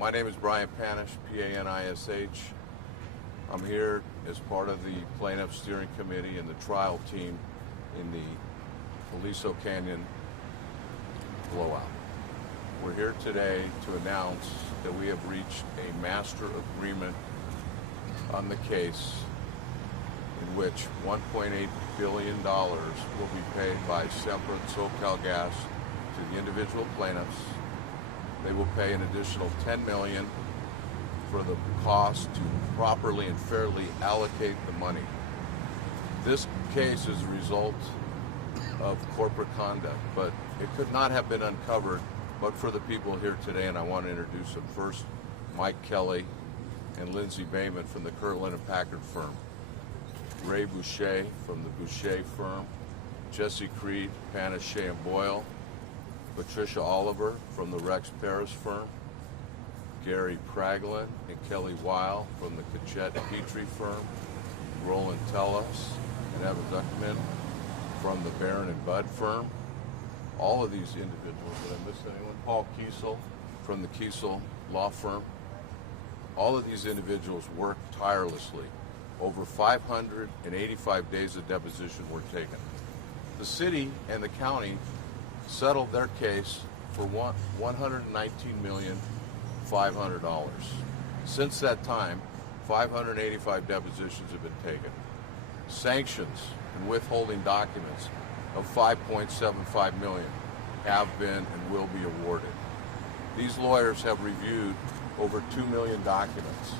My name is Brian Panish, P-A-N-I-S-H. I'm here as part of the plaintiff steering committee and the trial team in the Aliso Canyon blowout. We're here today to announce that we have reached a master agreement on the case in which $1.8 billion will be paid by Sempra and SoCalGas to the individual plaintiffs. They will pay an additional $10 million for the cost to properly and fairly allocate the money. This case is a result of corporate conduct, but it could not have been uncovered but for the people here today, and I want to introduce them. First, Mike Kelly and Lindsay Bayman from the Kirtland & Packard firm, Ray Boucher from the Boucher firm, Jesse Creed, Panish, Shea & Boyle, Patricia Oliver from the Rex Paris firm, Gary Praglin and Kelly Weil from the Cachette Petrie firm, Roland Tellis and Evan Zuckman from the Barron and Budd firm. All of these individuals, did I miss anyone? Paul Kiesel from the Kiesel Law Firm. All of these individuals worked tirelessly. Over 585 days of deposition were taken. The city and the county settled their case for $119,500,000. Since that time, 585 depositions have been taken. Sanctions and withholding documents of $5.75 million have been and will be awarded. These lawyers have reviewed over 2 million documents.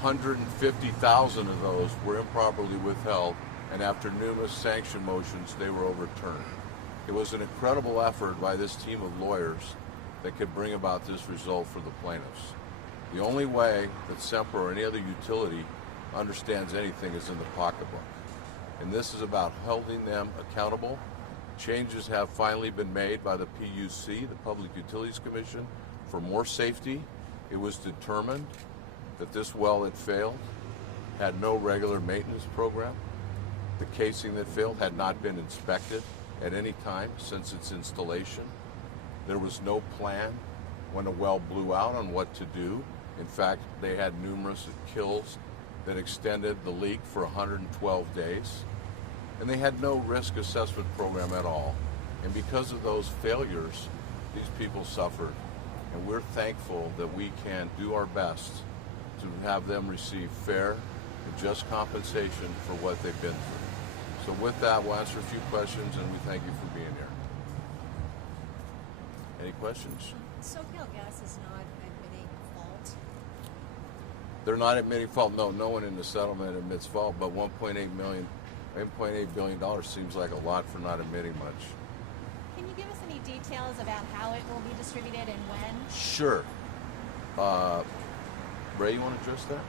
150,000 of those were improperly withheld, and after numerous sanction motions, they were overturned. It was an incredible effort by this team of lawyers that could bring about this result for the plaintiffs. The only way that Sempra or any other utility understands anything is in the pocketbook. And this is about holding them accountable. Changes have finally been made by the PUC, the Public Utilities Commission, for more safety. It was determined that this well had failed, had no regular maintenance program. The casing that failed had not been inspected at any time since its installation. There was no plan when a well blew out on what to do. In fact, they had numerous kills that extended the leak for 112 days. And they had no risk assessment program at all. And because of those failures, these people suffered. And we're thankful that we can do our best to have them receive fair and just compensation for what they've been through. So with that, we'll answer a few questions, and we thank you for being here. Any questions? SoCalGas is not admitting fault. They're not admitting fault. No one in the settlement admits fault, but $1.8 billion seems like a lot for not admitting much. Can you give us any details about how it will be distributed and when? Sure. Ray, you want to address that?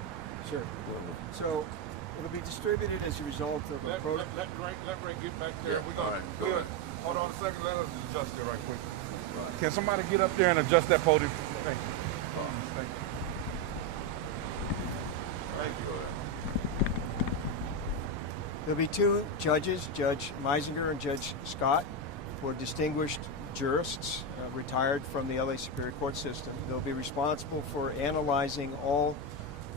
Sure. So it'll be distributed as a result of a Let Ray get back there. Yeah. All right, go ahead. Hold on a second. Let us adjust it right quick. Right. Can somebody get up there and adjust that podium? Thank you. Thank you. Thank you. There'll be two judges, Judge Meisinger and Judge Scott, who are distinguished jurists, retired from the LA Superior Court system. They'll be responsible for analyzing all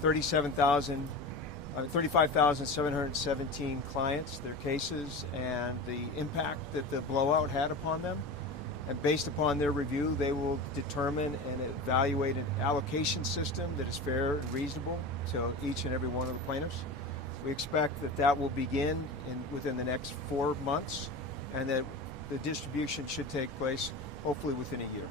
35,717 clients, their cases, and the impact that the blowout had upon them. And based upon their review, they will determine and evaluate an allocation system that is fair and reasonable to each and every one of the plaintiffs. We expect that will begin within the next 4 months, and that the distribution should take place hopefully within a year.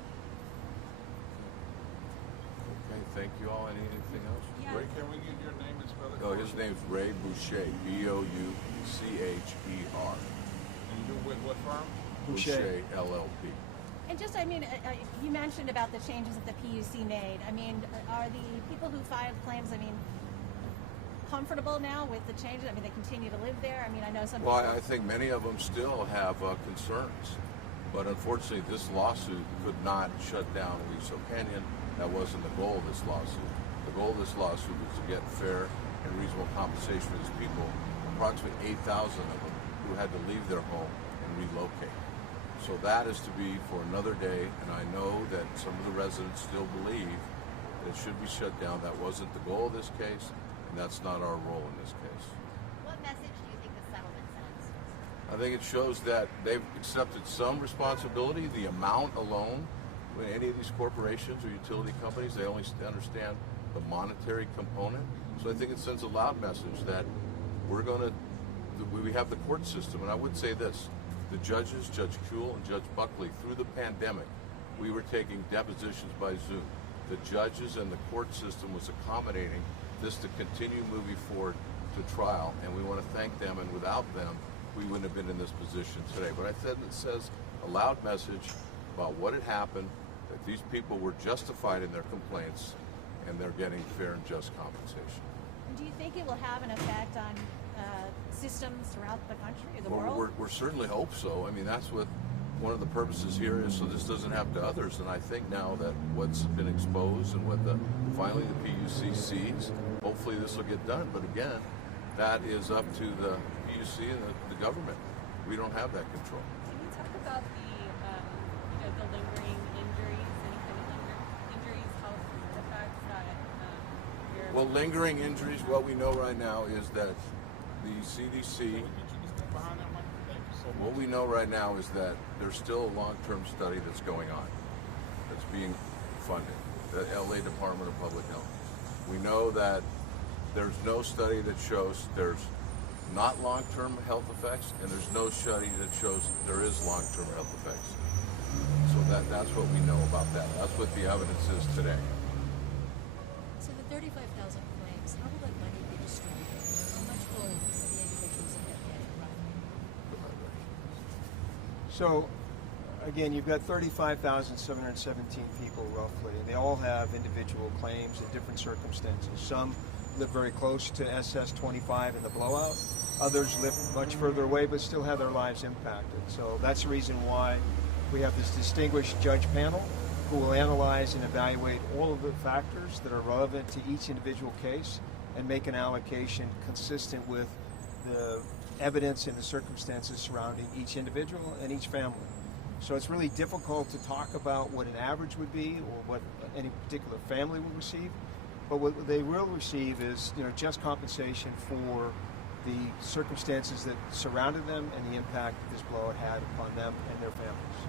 Okay, thank you all. Anything else? Yeah. Ray, can we get your name and spell it? No, his name's Ray Boucher, B-O-U-C-H-E-R. And you're with what firm? Boucher, LLP. And just, you mentioned about the changes that the PUC made. Are the people who filed claims, comfortable now with the changes? They continue to live there? I know some people... Well, I think many of them still have concerns. But unfortunately, this lawsuit could not shut down Aliso Canyon. That wasn't the goal of this lawsuit. The goal of this lawsuit was to get fair and reasonable compensation for these people, approximately 8,000 of them, who had to leave their home and relocate. So that is to be for another day, and I know that some of the residents still believe that it should be shut down. That wasn't the goal of this case, and that's not our role in this case. What message do you think the settlement sends? I think it shows that they've accepted some responsibility. The amount alone, when any of these corporations or utility companies, they only understand the monetary component. So I think it sends a loud message that we have the court system. And I would say this, the judges, Judge Kuhl and Judge Buckley, through the pandemic, we were taking depositions by Zoom. The judges and the court system was accommodating this to continue moving forward to trial, and we want to thank them, and without them, we wouldn't have been in this position today. But I said it says a loud message about what had happened, that these people were justified in their complaints, and they're getting fair and just compensation. And do you think it will have an effect on systems throughout the country or the world? We're certainly hope so. I mean, that's what one of the purposes here is, so this doesn't happen to others. And I think now that what's been exposed and what finally the PUC sees, hopefully this will get done. But again, that is up to the PUC and the government. We don't have that control. Can you talk about the lingering injuries, any kind of lingering injuries, health effects that Well, lingering injuries, what we know right now is that the CDC, what we know right now is that there's still a long-term study that's going on, that's being funded, the LA Department of Public Health. We know that there's no study that shows there's not long-term health effects, and there's no study that shows there is long-term health effects. So that's what we know about that. That's what the evidence is today. So the 35,000 claims, how will that money be distributed? How much will the individuals end up getting roughly? So, again, you've got 35,717 people roughly. They all have individual claims in different circumstances. Some live very close to SS 25 in the blowout. Others live much further away but still have their lives impacted. So that's the reason why we have this distinguished judge panel who will analyze and evaluate all of the factors that are relevant to each individual case and make an allocation consistent with the evidence and the circumstances surrounding each individual and each family. So it's really difficult to talk about what an average would be or what any particular family will receive, but what they will receive is, just compensation for the circumstances that surrounded them and the impact that this blowout had upon them and their families.